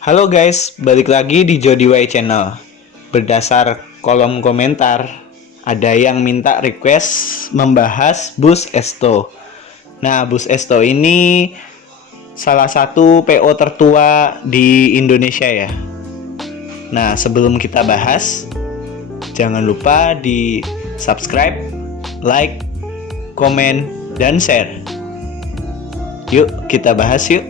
Halo guys, balik lagi di Jody Y Channel. Berdasar kolom komentar, ada yang minta request membahas bus Esto. Nah, bus Esto ini salah satu PO tertua di Indonesia ya. Nah, sebelum kita bahas, jangan lupa di subscribe, like, komen, dan share. Yuk, kita bahas yuk.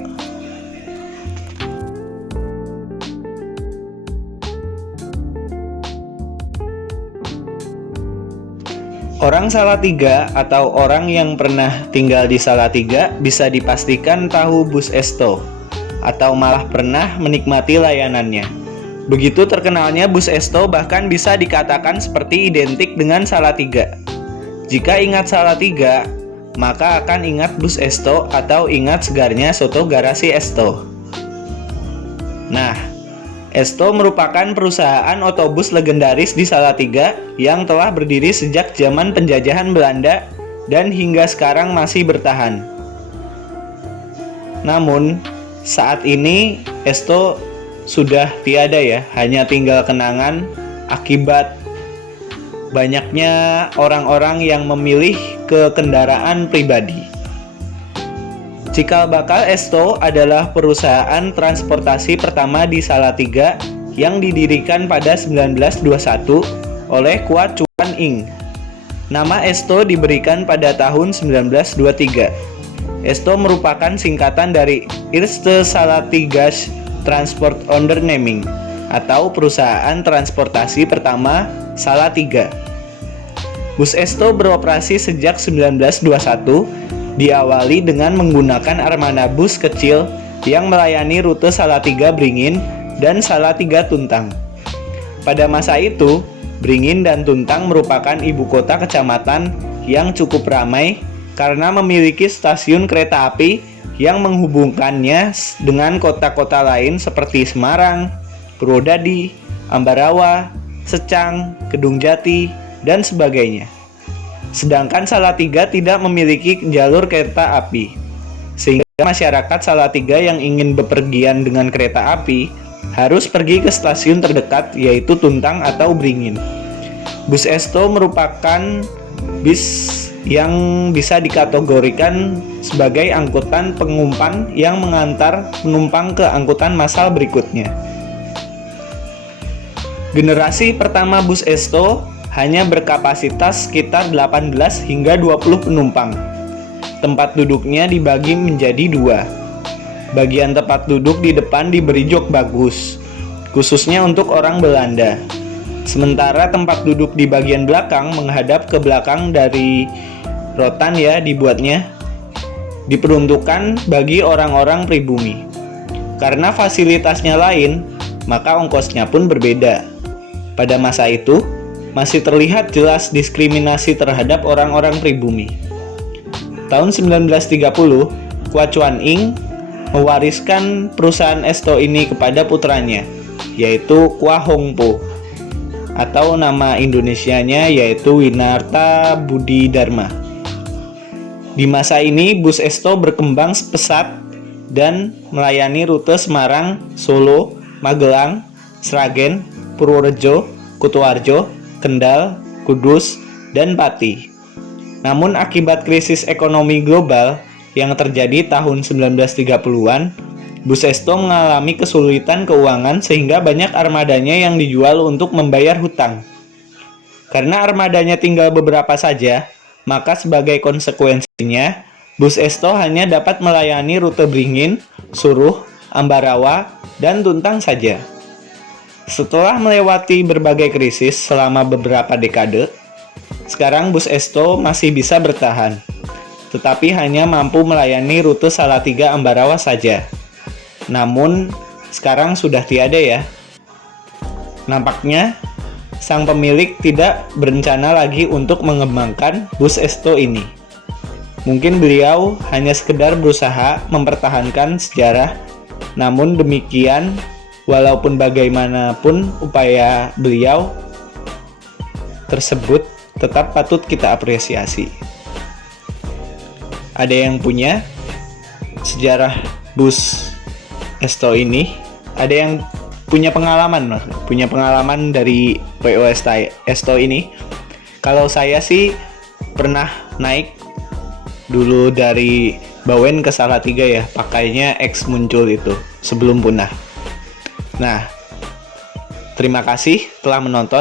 Orang Salatiga atau orang yang pernah tinggal di Salatiga bisa dipastikan tahu bus Esto atau malah pernah menikmati layanannya. Begitu terkenalnya bus Esto bahkan bisa dikatakan seperti identik dengan Salatiga. Jika ingat Salatiga, maka akan ingat bus Esto atau ingat segarnya soto garasi Esto. Nah, Esto merupakan perusahaan otobus legendaris di Salatiga yang telah berdiri sejak zaman penjajahan Belanda dan hingga sekarang masih bertahan. Namun, saat ini Esto sudah tiada ya, hanya tinggal kenangan akibat banyaknya orang-orang yang memilih ke kendaraan pribadi. Cikal bakal Esto adalah perusahaan transportasi pertama di Salatiga yang didirikan pada 1921 oleh Kwa Chuan Ing. Nama Esto diberikan pada tahun 1923. Esto merupakan singkatan dari Eerste Salatiga's Transport Onderneming atau perusahaan transportasi pertama Salatiga. Bus Esto beroperasi sejak 1921. Diawali dengan menggunakan armada bus kecil yang melayani rute Salatiga Bringin dan Salatiga Tuntang. Pada masa itu, Bringin dan Tuntang merupakan ibu kota kecamatan yang cukup ramai karena memiliki stasiun kereta api yang menghubungkannya dengan kota-kota lain seperti Semarang, Purwodadi, Ambarawa, Secang, Kedung Jati, dan sebagainya. Sedangkan Salatiga tidak memiliki jalur kereta api, sehingga masyarakat Salatiga yang ingin bepergian dengan kereta api harus pergi ke stasiun terdekat yaitu Tuntang atau Bringin. Bus Esto merupakan bis yang bisa dikategorikan sebagai angkutan pengumpan yang mengantar penumpang ke angkutan massal berikutnya. Generasi pertama bus Esto hanya berkapasitas sekitar 18 hingga 20 penumpang. Tempat duduknya dibagi menjadi dua. Bagian tempat duduk di depan diberi jok bagus, khususnya untuk orang Belanda. Sementara tempat duduk di bagian belakang menghadap ke belakang dari rotan ya dibuatnya, diperuntukkan bagi orang-orang pribumi. Karena fasilitasnya lain, maka ongkosnya pun berbeda. Pada masa itu, masih terlihat jelas diskriminasi terhadap orang-orang pribumi. Tahun 1930, Kwa Chuan Ing mewariskan perusahaan Esto ini kepada putranya, yaitu Kwa Hong Po, atau nama Indonesianya yaitu Winarta Budi Dharma. Di masa ini, bus Esto berkembang pesat dan melayani rute Semarang, Solo, Magelang, Sragen, Purworejo, Kutoarjo, Kendal, Kudus, dan Pati. Namun akibat krisis ekonomi global yang terjadi tahun 1930-an, bus Esto mengalami kesulitan keuangan sehingga banyak armadanya yang dijual untuk membayar hutang. Karena armadanya tinggal beberapa saja, maka sebagai konsekuensinya, bus Esto hanya dapat melayani rute Bringin, Suruh, Ambarawa, dan Tuntang saja. Setelah melewati berbagai krisis selama beberapa dekade, sekarang bus Esto masih bisa bertahan, tetapi hanya mampu melayani rute Salatiga Ambarawa saja. Namun, sekarang sudah tiada ya. Nampaknya, sang pemilik tidak berencana lagi untuk mengembangkan bus Esto ini. Mungkin beliau hanya sekedar berusaha mempertahankan sejarah, namun demikian, walaupun bagaimanapun upaya beliau tersebut tetap patut kita apresiasi. Ada yang punya sejarah bus Esto ini Ada yang punya pengalaman, Mas? Punya pengalaman dari WO Esto ini? Kalau saya sih pernah naik dulu dari Bawen ke Salatiga ya, pakainya X muncul itu sebelum punah. Nah, terima kasih telah menonton.